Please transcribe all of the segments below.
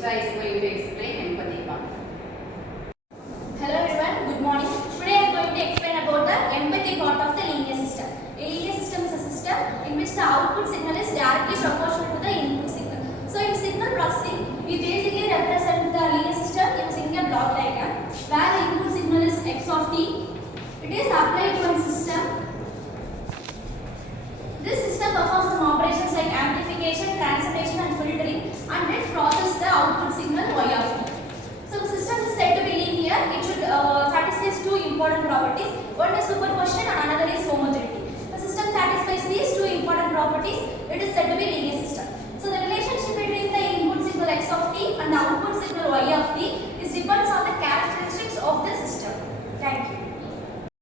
Ishita is going to explain empathy part. Hello everyone, good morning. Today I am going to explain about the empathy part of the linear system. A linear system is a system in which the output signal is directly proportional to the input signal. So in signal processing, we basically represent the linear system using a block diagram where the input signal is x of t. It is applied to a system. This system performs some operations like amplification, transformation and filtering and then process the output signal y of t. So the system is said to be linear. It should satisfy two important properties. One is superposition and another is homogeneity. The system satisfies these two important properties. It is said to be linear system. So the relationship between the input signal x of t and the output signal y of t is depends on the characteristics of the system. Thank you.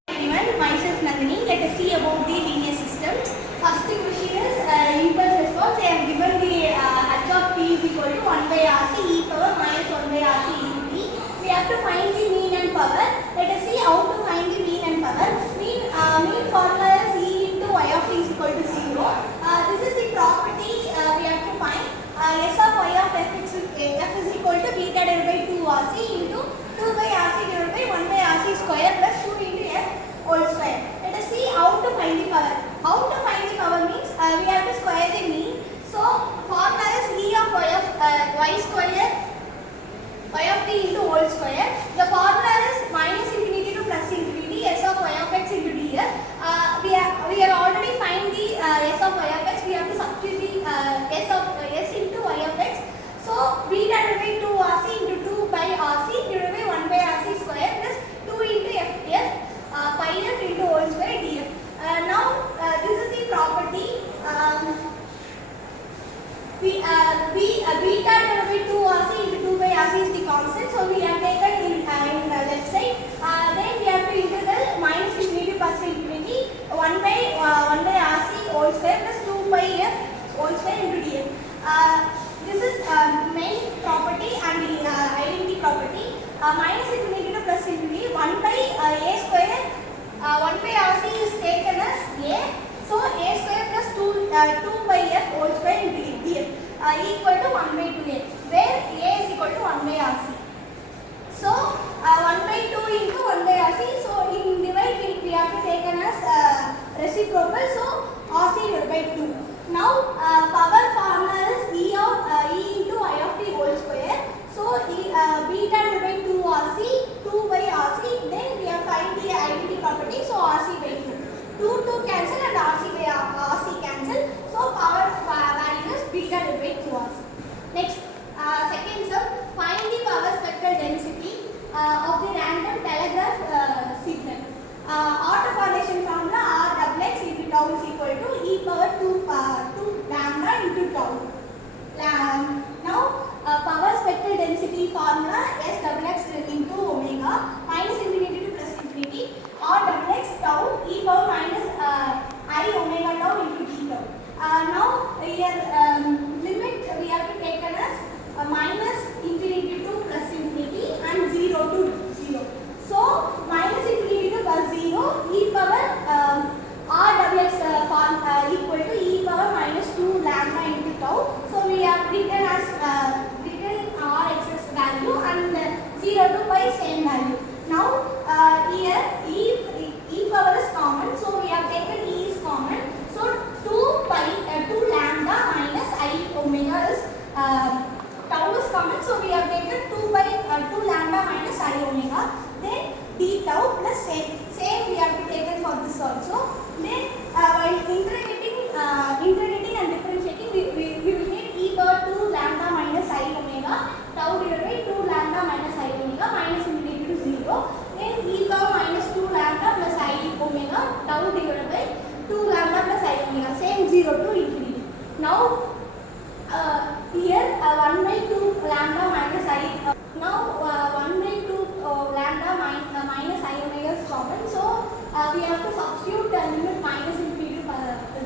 Everyone, myself Nandini. Let us see about the linear systems. First thing we see is impulse response. I am given the h of t is equal to 1 by rc e power minus 1 by rc e to t. We have to find the mean and power. Let us see how to find the mean and power. Mean formula is e into y of t is equal to 0. This is the property we have to find. S of y of f is equal to beta divided by 2 rc into 2 by rc divided by 1 by rc square plus 2 into f whole square. Let us see how to find the power. How to find the power means we have to square the mean. So formula is e of y of y square y of t into whole square. The formula is minus infinity to plus infinity s of y of x into d here. We are already find the s of y of x. We have to substitute the s into y of x. So beta divided by 2 rc into 2 by rc divided by 1 by rc square plus 2 into f pi f into whole square df. Now this is the property. Beta divided by 2 rc into 2 by rc is the constant. So we have taken in left side. Then we have to integral minus infinity plus infinity 1 by rc whole square plus 2 by f whole square into df. This is main property and identity property. Minus infinity to plus infinity 1 by a square 1 by rc is taken as a. So a square plus 2 by f whole square into df equal to 1 by 2a, where a is equal to 1 by rc. So 1 by 2 into 1 by rc. So in divide we have to taken as reciprocal. So rc divided by 2. Now power formula is e into y of t whole square. So beta divided by 2 rc, 2 by rc. Then we have find the identity property. So rc by 2. 2 cancel and rc by rc cancel. So power value is beta divided by 2 rc. Next, second sum, find the power spectral density of the random telegraph signal. Auto correlation formula r double x into tau is equal to e power 2 lambda into tau. Now power spectral density formula s double x into omega minus infinity to plus infinity r double x tau e power minus I omega tau into d tau. Now here limit we have to take as minus infinity to plus infinity and 0 to 0. So minus infinity to plus 0 e power r double x equal to e power minus 2 lambda into tau. So we have written as r x's value and 0 to pi same value. Now here e power is common, so we have taken e is common. So 2 lambda minus I omega is tau is common, so we have taken 2 lambda minus I omega. Then d tau plus same we have to taken for this also. Then while integrating and differentiating, we will get e power 2 lambda minus I omega tau divided by 2 lambda minus I omega minus infinity to 0. Then e power minus 2 lambda plus I omega tau divided by 2 lambda plus I omega, same 0 to infinity. Now here 1 by 2 lambda minus I. Now 1 by 2 lambda minus I omega is common. So we have to substitute limit minus infinity to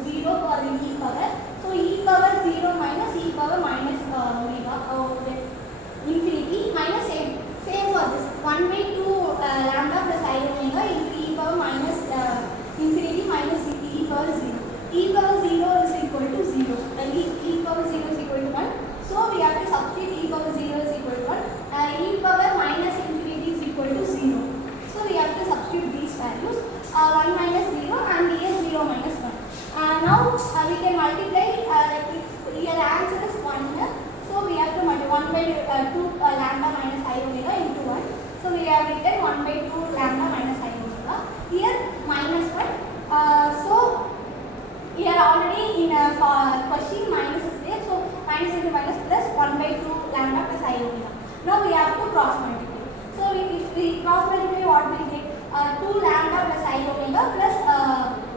1 minus 0 and here 0 minus 1. Now we can multiply like here the answer is 1 here. So we have to multiply 1 by 2 lambda minus I omega into 1. So we have written 1 by 2 lambda minus I omega. Here minus 1. So here already in a question minus is there. So minus into minus plus 1 by 2 lambda plus I omega. Now we have to cross multiply. So if we cross multiply, what will get? 2 lambda plus I omega plus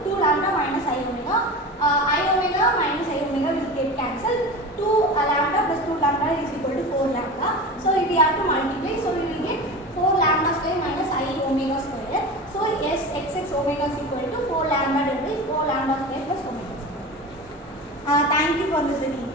2 lambda minus I omega. I omega minus I omega will get cancelled. 2 lambda plus 2 lambda is equal to 4 lambda. So if we have to multiply, so we will get 4 lambda square minus I omega square. So yes, xx omega is equal to 4 lambda divided by 4 lambda square plus omega square. Thank you for listening.